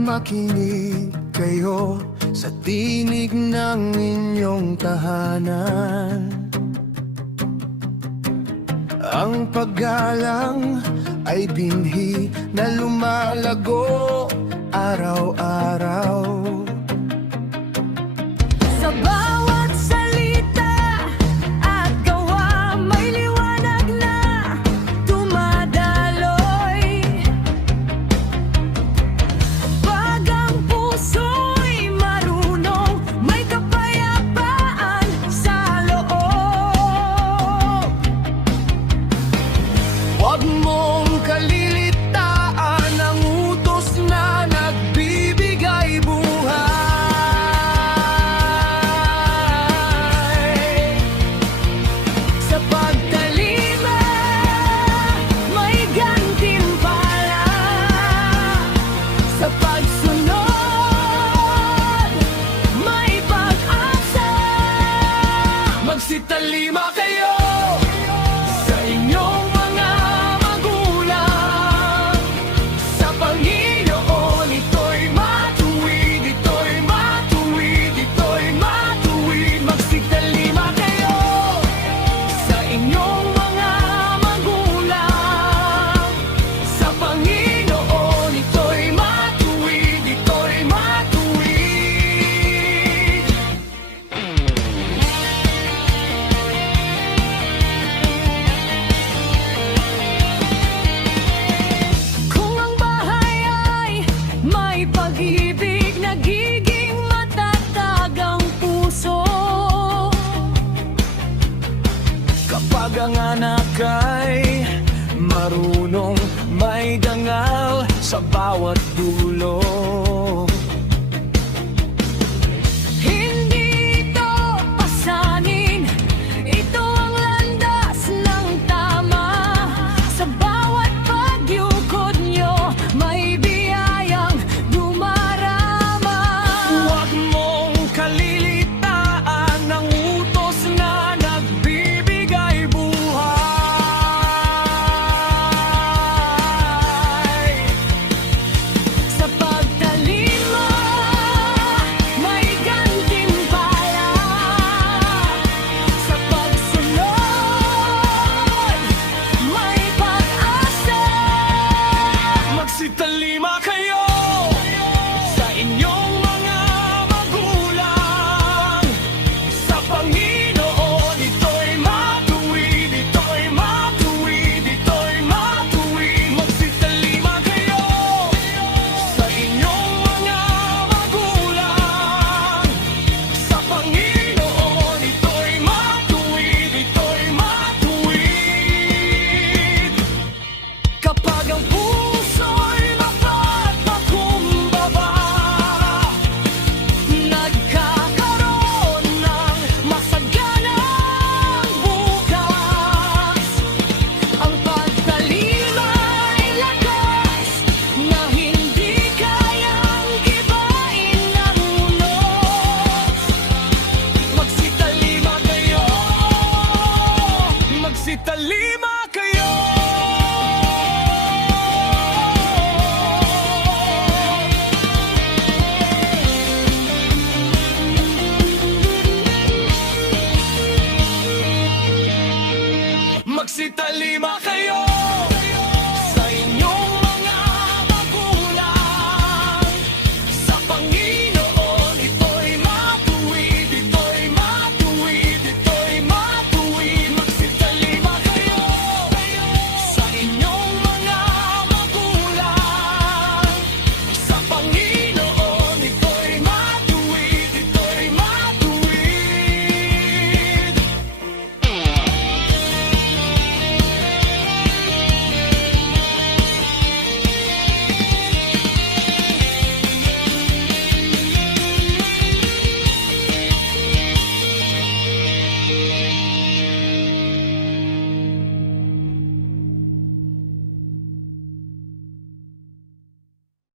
Makinig kayo sa tinig ng inyong tahanan. Ang paggalang ay binhi na lumalago araw-araw. Sa bawat salita at gawa may liwanag na dumadaloy. Pag ang puso'y marunong, may kapayapaan sa loob. Huwag mong kalilitaan ang utos na nagbibigay buhay. Sa pagtalima, may gantimpala. Sa pagsunod, may pag-asa. Magsitalima kayo sa inyong mga magulang. Sa Panginoon ito'y matuwid, ito'y matuwid, ito'y matuwid. Magsitalima kayo sa inyong mga magulang. Sa Panginoon ito'y matuwid, ito'y matuwid. Kung ang bahay ay may pag-ibig, nagiging matatag ang puso. Kapag ang anak ay marunong, may dangal sa bawat dulo.